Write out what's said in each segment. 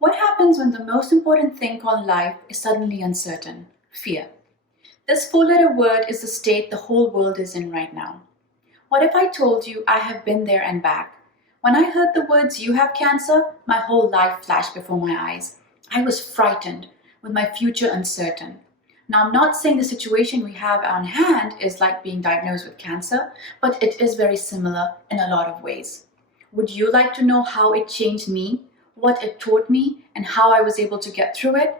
What happens when the most important thing called life is suddenly uncertain? Fear. This four-letter word is the state the whole world is in right now. What if I told you I have been there and back? When I heard the words, "you have cancer," my whole life flashed before my eyes. I was frightened, with my future uncertain. Now, I'm not saying the situation we have on hand is like being diagnosed with cancer, but it is very similar in a lot of ways. Would you like to know how it changed me, what it taught me, and how I was able to get through it?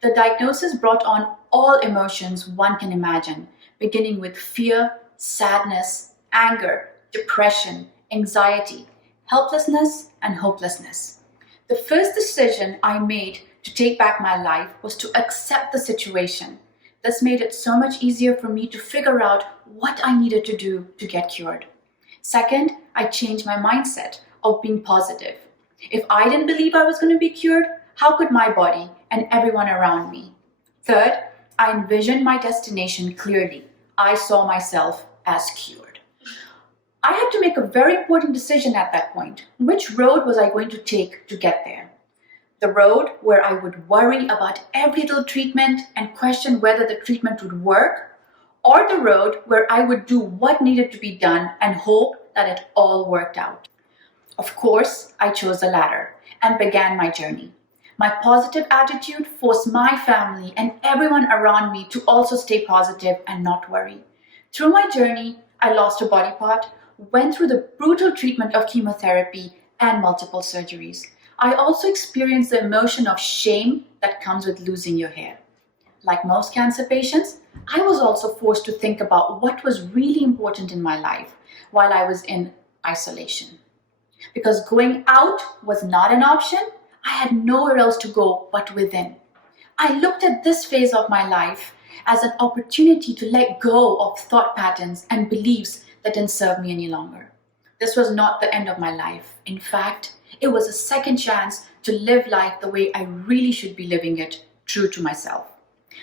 The diagnosis brought on all emotions one can imagine, beginning with fear, sadness, anger, depression, anxiety, helplessness, and hopelessness. The first decision I made to take back my life was to accept the situation. This made it so much easier for me to figure out what I needed to do to get cured. Second, I changed my mindset of being positive. If I didn't believe I was going to be cured, how could my body and everyone around me? Third, I envisioned my destination clearly. I saw myself as cured. I had to make a very important decision at that point. Which road was I going to take to get there? The road where I would worry about every little treatment and question whether the treatment would work, or the road where I would do what needed to be done and hope that it all worked out. Of course, I chose the latter and began my journey. My positive attitude forced my family and everyone around me to also stay positive and not worry. Through my journey, I lost a body part, went through the brutal treatment of chemotherapy and multiple surgeries. I also experienced the emotion of shame that comes with losing your hair. Like most cancer patients, I was also forced to think about what was really important in my life while I was in isolation. Because going out was not an option, I had nowhere else to go but within. I looked at this phase of my life as an opportunity to let go of thought patterns and beliefs that didn't serve me any longer. This was not the end of my life. In fact, it was a second chance to live life the way I really should be living it, true to myself.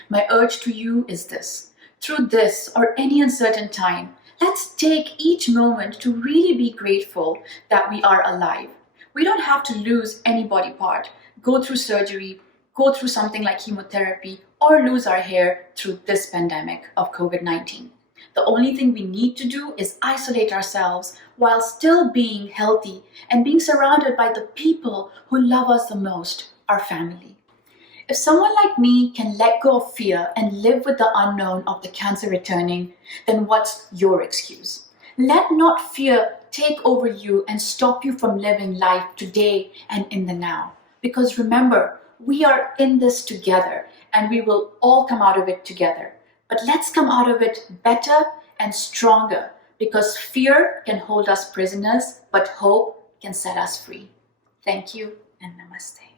My urge to you is this: through this or any uncertain time, let's take each moment to really be grateful that we are alive. We don't have to lose any body part, go through surgery, go through something like chemotherapy, or lose our hair through this pandemic of COVID-19. The only thing we need to do is isolate ourselves while still being healthy and being surrounded by the people who love us the most, our family. If someone like me can let go of fear and live with the unknown of the cancer returning, then what's your excuse? Let not fear take over you and stop you from living life today and in the now. Because remember, we are in this together and we will all come out of it together. But let's come out of it better and stronger, because fear can hold us prisoners, but hope can set us free. Thank you and namaste.